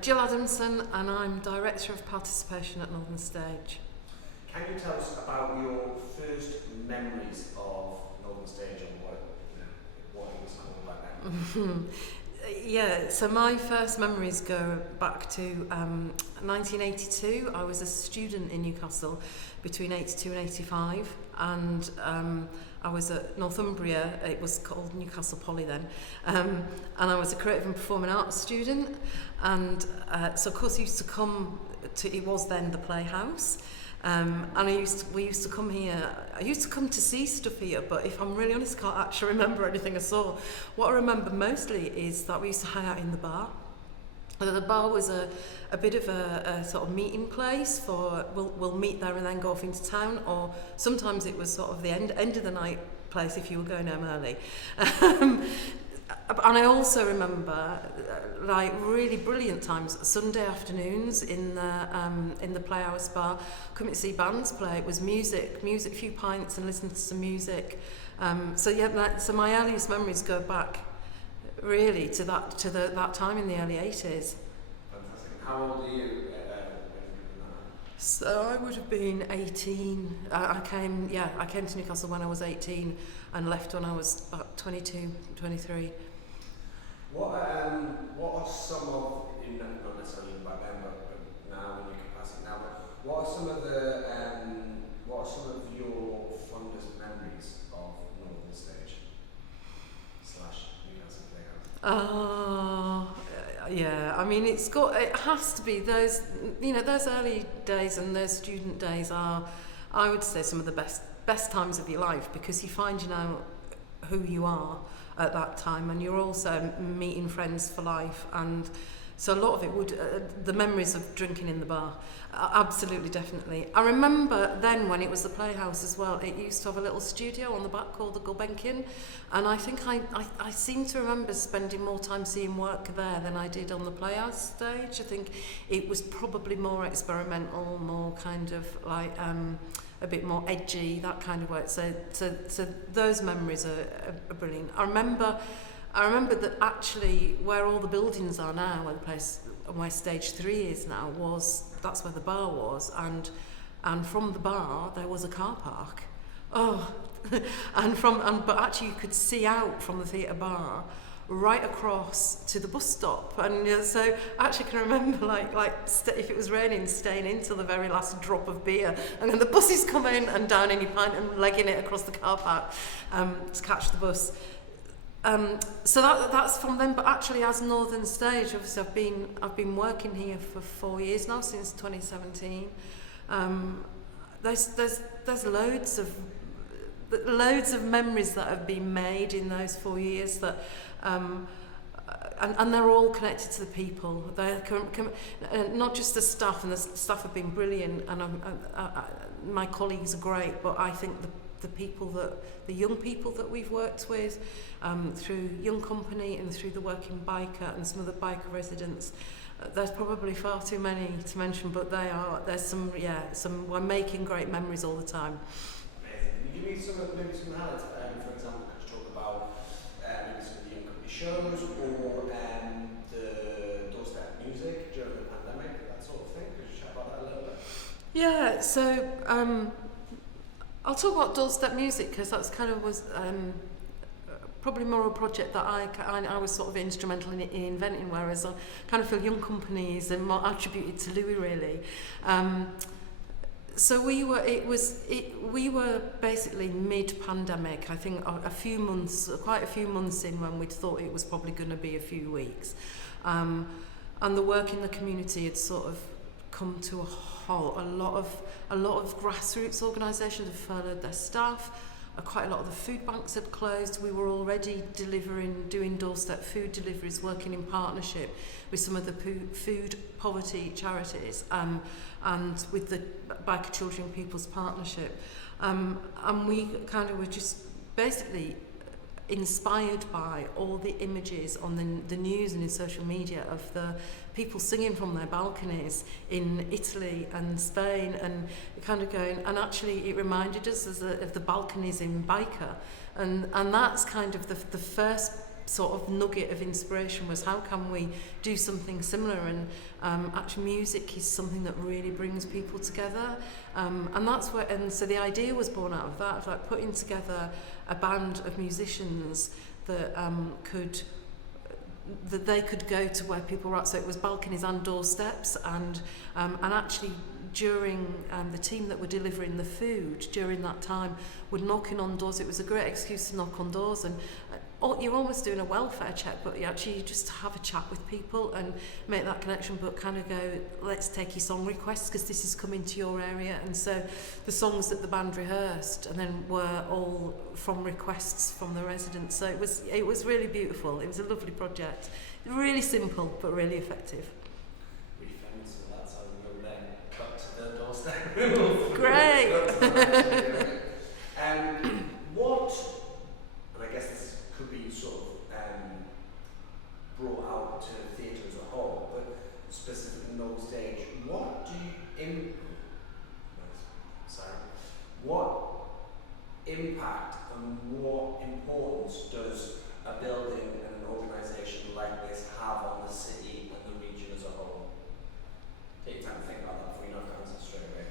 Jill Adamson, and I'm Director of Participation at Northern Stage. Can you tell us about your first memories of Northern Stage and what it was called back then? Yeah, so my first memories go back to 1982. I was a student in Newcastle between 82 and 85, and I was at Northumbria. It was called Newcastle Poly then, and I was a creative and performing arts student, and so of course I used to come to, it was then the Playhouse. And we used to come here. I used to come to see stuff here, but if I'm really honest, I can't actually remember anything I saw. What I remember mostly is that we used to hang out in the bar. The bar was a bit of a sort of meeting place for we'll meet there and then go off into town, or sometimes it was sort of the end of the night place if you were going home early. And I also remember like really brilliant times, Sunday afternoons in the Playhouse bar, coming to see bands play. It was music, a few pints and listening to some music. So my earliest memories go back really to that time in the early 80s. Fantastic. How old are you when you were that? So I would have been 18. I came to Newcastle when I was 18 and left when I was about 22, 23. What are some of, not necessarily back then, but now in your capacity now, but what are some of your fondest memories of Northern Stage / Newcastle Playhouse? Yeah, I mean it has to be those early days and those student days are, I would say, some of the best times of your life, because you find who you are at that time, and you're also meeting friends for life. And so a lot of it would the memories of drinking in the bar, absolutely, definitely. I remember then when it was the Playhouse as well, it used to have a little studio on the back called the Gulbenkian, and I think I seem to remember spending more time seeing work there than I did on the Playhouse stage. I think it was probably more experimental, more kind of like a bit more edgy, that kind of work. So those memories are brilliant. I remember that actually where all the buildings are now, where the place, where Stage 3 is now, that's where the bar was, and from the bar there was a car park. But actually you could see out from the theatre bar right across to the bus stop, and so I actually can remember if it was raining, staying in till the very last drop of beer, and then the buses come in and down any pint and legging it across the car park to catch the bus. So that's from them. But actually, as Northern Stage, obviously I've been working here for 4 years now, since 2017. There's loads of memories that have been made in those 4 years that. And they're all connected to the people. They're not just the staff, and the staff have been brilliant, and my colleagues are great. But I think the young people that we've worked with through Young Company and through the Working Biker and some of the biker residents, there's probably far too many to mention, but there's some we're making great memories all the time. Amazing. Can you give me maybe some highlights? For example, could you talk about maybe some of the Young Company shows, or the doorstep music during the pandemic, that sort of thing? Could you chat about that a little bit? Yeah, so I'll talk about doorstep music, because that's kind of was probably more a project that I was sort of instrumental in inventing, whereas I kind of feel Young Company is more attributed to Louis, really. So we were basically mid-pandemic, I think quite a few months in, when we'd thought it was probably going to be a few weeks. And the work in the community had sort of come to a halt. A lot of grassroots organisations had furloughed their staff. Quite a lot of the food banks had closed. We were already doing doorstep food deliveries, working in partnership with some of the food poverty charities, and with the Biker Children People's Partnership. And we kind of were just basically inspired by all the images on the news and in social media of the people singing from their balconies in Italy and Spain, and kind of going, and actually it reminded us of the balconies in Biker, and that's kind of the first sort of nugget of inspiration was how can we do something similar, and actually music is something that really brings people together, and that's where, and so the idea was born out of that, of like putting together a band of musicians that that they could go to where people were at. So it was balconies and doorsteps, and actually during the team that were delivering the food during that time were knocking on doors. It was a great excuse to knock on doors, and you're almost doing a welfare check, but you actually just have a chat with people and make that connection, but kind of go, let's take your song requests because this is coming to your area. And so the songs that the band rehearsed and then were all from requests from the residents. So it was really beautiful. It was a lovely project, really simple but really effective. Really famous, so that's how we go then cut to the doorstep. Great. What, and I guess this could be sort of brought out to theatre as a whole, but specifically no stage, what impact and what importance does a building and an organisation like this have on the city and the region as a whole? Take time to think about that before you knock answer straight away.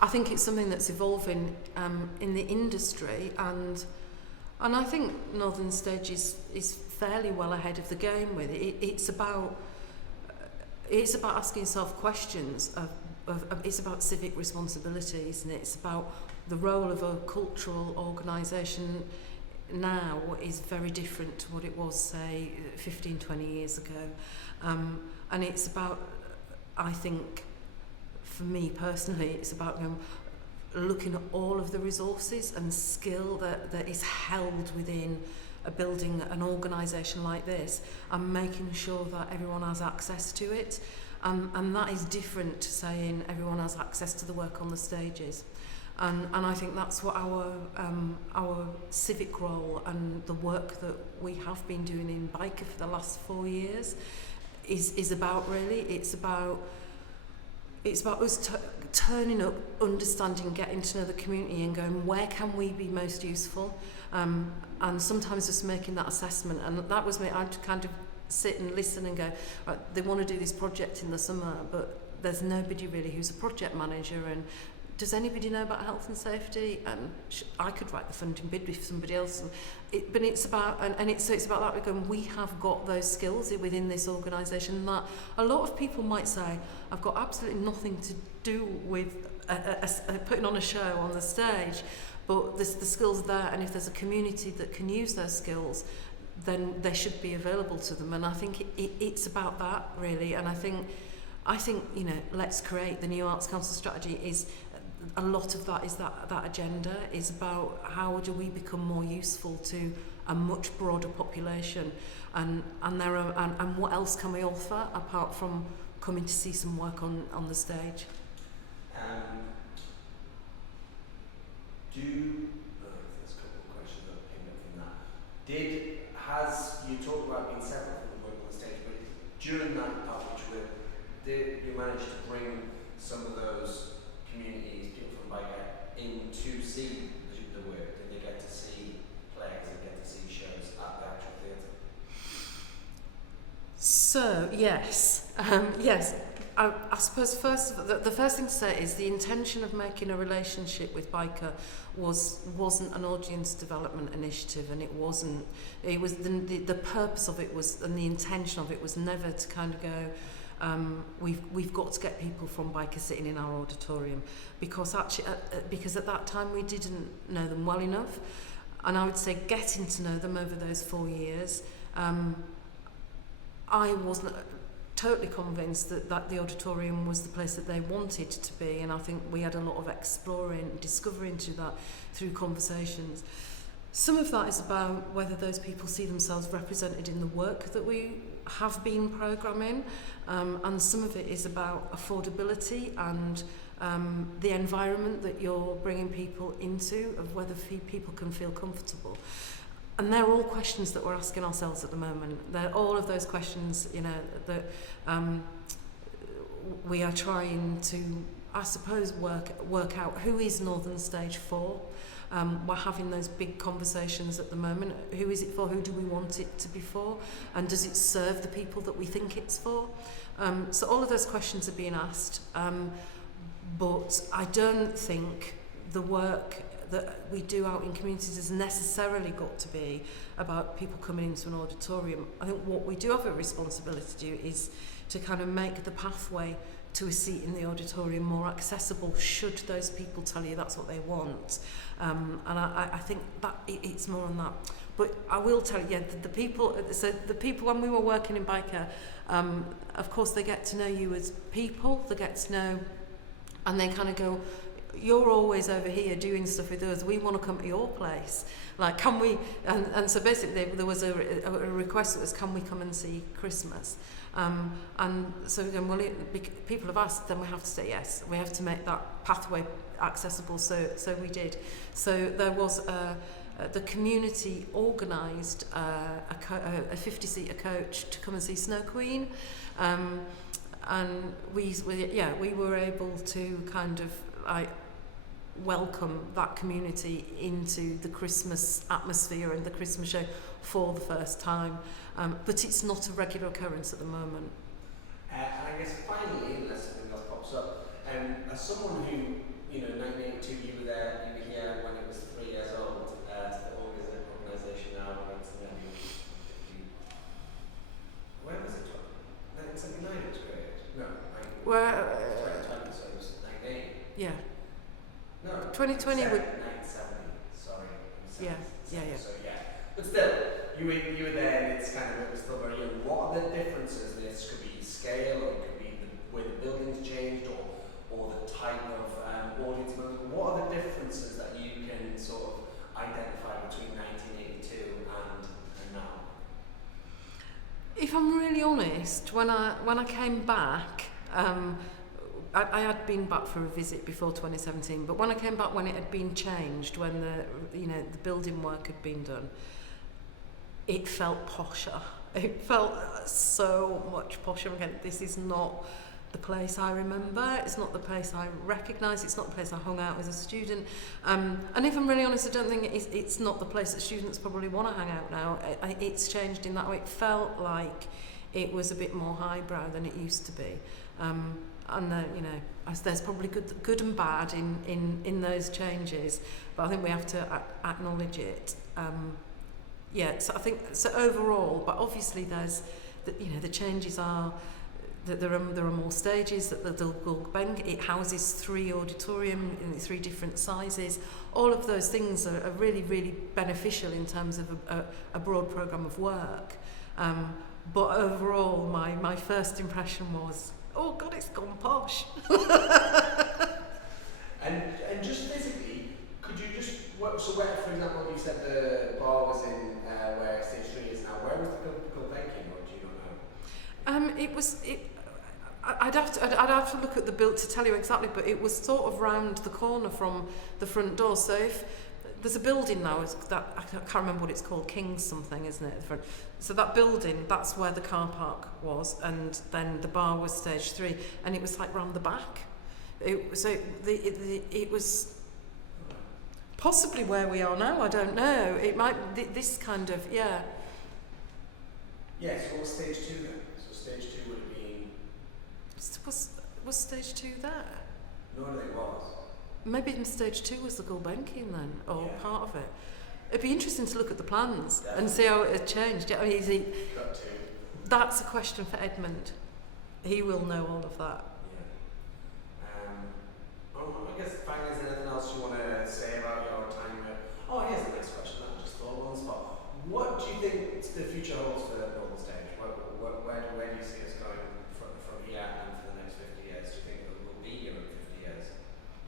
I think it's something that's evolving in the industry, and I think Northern Stage is fairly well ahead of the game with it. It's about asking yourself questions of it's about civic responsibilities, and it's about the role of a cultural organisation now is very different to what it was, say, 15, 20 years ago. And it's about, I think, for me personally, it's about looking at all of the resources and skill that is held within a building, an organisation like this, and making sure that everyone has access to it. And that is different to saying everyone has access to the work on the stages. And I think that's what our civic role and the work that we have been doing in Biker for the last 4 years is about, really. It's about us turning up, understanding, getting to know the community and going, where can we be most useful? And sometimes just making that assessment. And that was me. I'd kind of sit and listen and go, right, they want to do this project in the summer, but there's nobody really who's a project manager, and does anybody know about health and safety? And I could write the funding bid with somebody else. But it's about, it's about that, we're going, we have got those skills within this organisation that a lot of people might say, I've got absolutely nothing to do with putting on a show on the stage, but the skills are there, and if there's a community that can use those skills, then they should be available to them. And I think it's about that, really. And I think Let's Create, the new Arts Council strategy, is a lot of that is that agenda is about how do we become more useful to a much broader population, and what else can we offer apart from coming to see some work on the stage. There's a couple of questions that came up from that. Has you talked about being separate from the work on the stage, but during that part which did you manage to bring some of those communities, people from Biker, in to see the work? Did they get to see plays and get to see shows at the actual theatre? So yes, yes. I suppose the first thing to say is the intention of making a relationship with Biker wasn't an audience development initiative, and it was the purpose of it was, and the intention of it was never to kind of go, we've got to get people from Biker sitting in our auditorium, because at that time we didn't know them well enough, and I would say getting to know them over those 4 years, I wasn't totally convinced that the auditorium was the place that they wanted to be, and I think we had a lot of exploring, discovery into that through conversations. Some of that is about whether those people see themselves represented in the work that we have been programming, and some of it is about affordability and the environment that you're bringing people into, of whether people can feel comfortable. And they're all questions that we're asking ourselves at the moment. They're all of those questions, that we are trying to, I suppose, work out who is Northern Stage for, We're having those big conversations at the moment. Who is it for? Who do we want it to be for? And does it serve the people that we think it's for? So all of those questions are being asked. But I don't think the work that we do out in communities has necessarily got to be about people coming into an auditorium. I think what we do have a responsibility to do is to kind of make the pathway to a seat in the auditorium more accessible, should those people tell you that's what they want. And I think that it's more on that. But I will tell you, yeah, the people when we were working in Biker, of course they get to know you as people, they get to know, and they kind of go, you're always over here doing stuff with us, we want to come to your place. Like, can we, and so basically there was a request that was, can we come and see Christmas? And so again, well, people have asked, then we have to say yes. We have to make that pathway accessible, so we did. So there was the community organised a 50-seater coach to come and see Snow Queen, and we were able to kind of welcome that community into the Christmas atmosphere and the Christmas show for the first time. But it's not a regular occurrence at the moment. And I guess finally, unless something else pops up, as someone who, 1982, you were here when it was 3 years old, to the organisation now, it's where was it? 1979 it was created? No, 2020, so it was 19. Yeah. No, 2020 would. 1970. Sorry. Yeah. So yeah, but still, you were there, and it's kind of, it was still very young. What are the differences? This could be scale, or it could be the way the buildings changed, or the type of audience members. What are the differences that you can sort of identify between 1982 and now? If I'm really honest, when I came back, I had been back for a visit before 2017, but when I came back, when it had been changed, when the building work had been done, it felt posher. It felt so much posher. Again, this is not the place I remember. It's not the place I recognise. It's not the place I hung out as a student. And if I'm really honest, I don't think it's not the place that students probably want to hang out now. It's changed in that way. It felt like it was a bit more highbrow than it used to be. And there's probably good and bad in those changes, but I think we have to acknowledge it. So I think so overall. But obviously, there's the changes are that there are more stages. That the Gulbenk, it houses 3 auditorium in 3 different sizes. All of those things are really, really beneficial in terms of a broad programme of work. But overall, my first impression was, oh God, it's gone posh. and just physically, could you just so where, for example, you said the bar was in where stage 3 is now. Where was the Gulbenk, or do you not know? I'd have to look at the build to tell you exactly, but it was sort of round the corner from the front door. So if there's a building now that I can't remember what it's called, King's something, isn't it? So that building, that's where the car park was, and then the bar was stage 3, and it was like round the back. It was possibly where we are now. I don't know. It might this kind of Yeah. So what was stage 2 then? So stage 2 would have been. Was stage 2 there? No, it was. Maybe in stage 2 was the Gulbenkian then, or part of it. It'd be interesting to look at the plans and see how it had changed. I mean, that's a question for Edmund. He will know all of that. I guess finally, is there anything else you want to say about your time here? Oh, here's the next question. I just thought on the spot. What do you think the future holds for Northern Stage? Where do you see us going from here and for the next 50 years? Do you think it will be here in 50 years?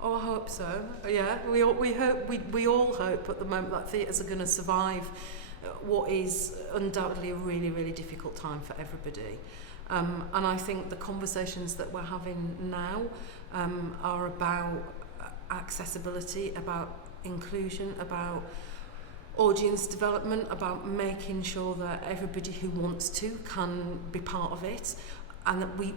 Oh, I hope so. Yeah, we all hope at the moment that theatres are going to survive what is undoubtedly a really, really difficult time for everybody. And I think the conversations that we're having now are about accessibility, about inclusion, about audience development, about making sure that everybody who wants to can be part of it. and that we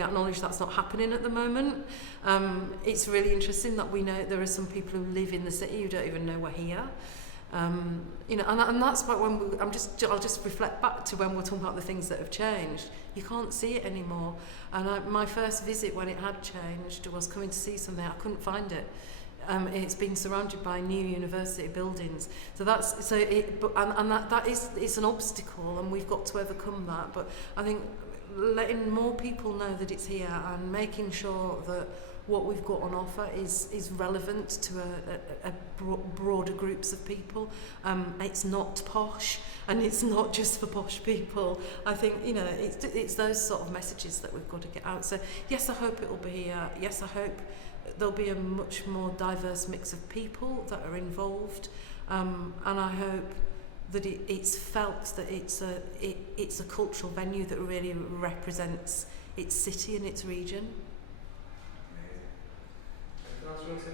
acknowledge that's not happening at the moment. It's really interesting that we know there are some people who live in the city who don't even know we're here. And that's why I'll just reflect back to when we're talking about the things that have changed. You can't see it anymore. And my first visit when it had changed was coming to see something. I couldn't find it. It's been surrounded by new university buildings. So it's an obstacle, and we've got to overcome that. But I think letting more people know that it's here and making sure that what we've got on offer is relevant to a broader groups of people. It's not posh, and it's not just for posh people. I think it's those sort of messages that we've got to get out. So yes, I hope it will be here. Yes, I hope there'll be a much more diverse mix of people that are involved, and I hope that it's felt that it's a cultural venue that really represents its city and its region. Anything else you want to say?